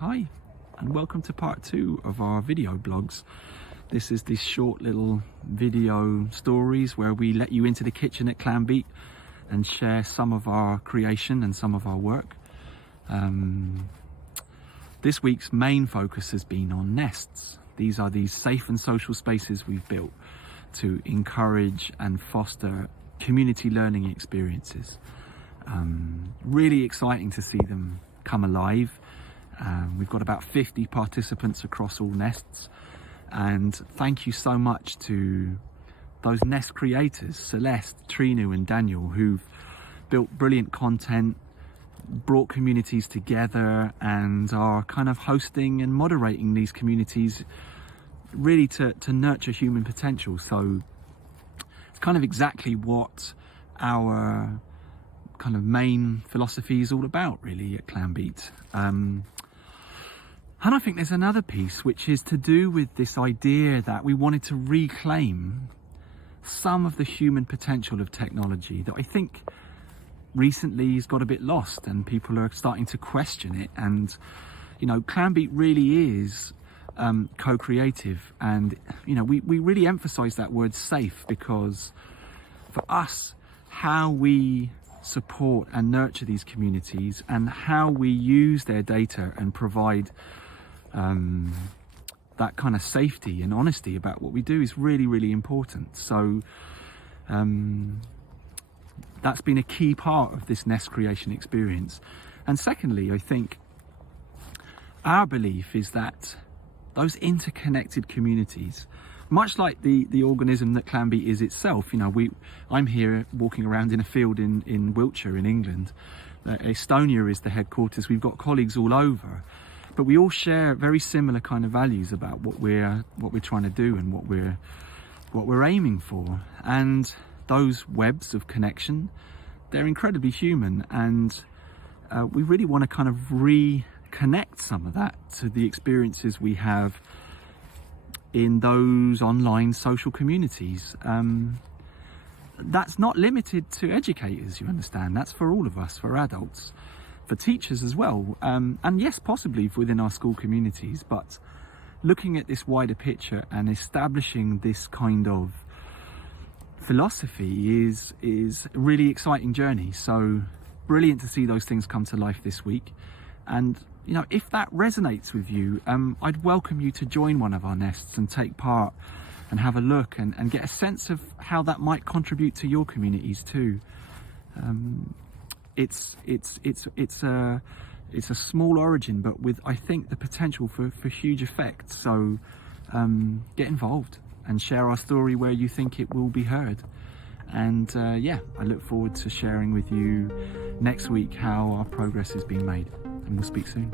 Hi, and welcome to part 2 of our video blogs. This is these short little video stories where we let you into the kitchen at Clanbeat and share some of our creation and some of our work. This week's main focus has been on nests. These are these safe and social spaces we've built to encourage and foster community learning experiences. Really exciting to see them come alive. We've got about 50 participants across all nests, and thank you so much to those nest creators, Celeste, Trinu and Daniel, who've built brilliant content, brought communities together and are kind of hosting and moderating these communities really to nurture human potential. So it's kind of exactly what our kind of main philosophy is all about really at Clanbeat. And I think there's another piece which is to do with this idea that we wanted to reclaim some of the human potential of technology that I think recently has got a bit lost and people are starting to question it. And you know, Clanbeat really is co-creative, and you know, we really emphasize that word safe, because for us, how we support and nurture these communities and how we use their data and provide that kind of safety and honesty about what we do is really, really important. So that's been a key part of this nest creation experience. And secondly, I think our belief is that those interconnected communities, much like the organism that Clanbeat is itself, you know, I'm here walking around in a field in Wiltshire in England. Estonia is the headquarters. We've got colleagues all over, but we all share very similar kind of values about what we're trying to do and what we're aiming for. And those webs of connection, they're incredibly human, and we really want to kind of reconnect some of that to the experiences we have in those online social communities. That's not limited to educators, you understand. That's for all of us, for adults, for teachers as well, and yes, possibly within our school communities. But looking at this wider picture and establishing this kind of philosophy is a really exciting journey. So brilliant to see those things come to life this week. And you know, if that resonates with you, I'd welcome you to join one of our nests and take part and have a look and get a sense of how that might contribute to your communities too. It's a small origin, but with, I think, the potential for huge effect. So get involved and share our story where you think it will be heard. And yeah, I look forward to sharing with you next week how our progress is being made. And we'll speak soon.